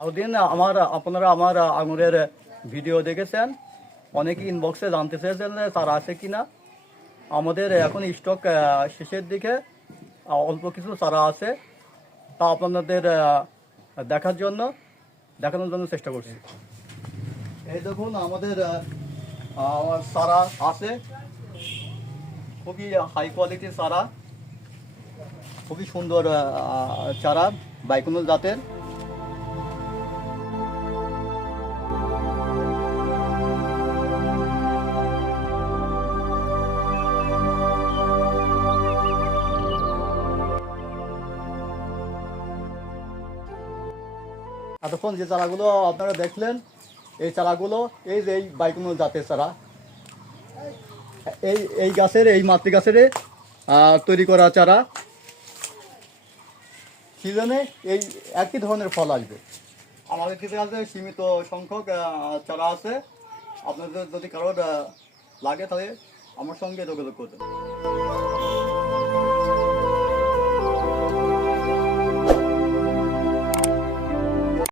ওদিন আপনারা আমার আঙুরের ভিডিও দেখেছেন, অনেকে ইনবক্সে জানতে চেয়েছেন যে চারা আছে কিনা। আমাদের এখন স্টক শেষের দিকে, অল্প কিছু চারা আছে, তা আপনাদের দেখানোর জন্য চেষ্টা করছি। এই দেখুন আমাদের চারা আছে, খুবই হাই কোয়ালিটির চারা, খুবই সুন্দর চারা, বাইকুনুল জাতের। এতক্ষণ যে চারাগুলো আপনারা দেখলেন, এই চারাগুলো এই যে এই বাইকুনুল জাতের চারা, এই গাছের, এই মাতৃ গাছের তৈরি করা চারা। সিজনে এই একই ধরনের ফল আসবে। আমাদের কাছে সীমিত সংখ্যক চারা আছে, আপনাদের যদি কারোর লাগে তাহলে আমার সঙ্গে যোগাযোগ করবেন।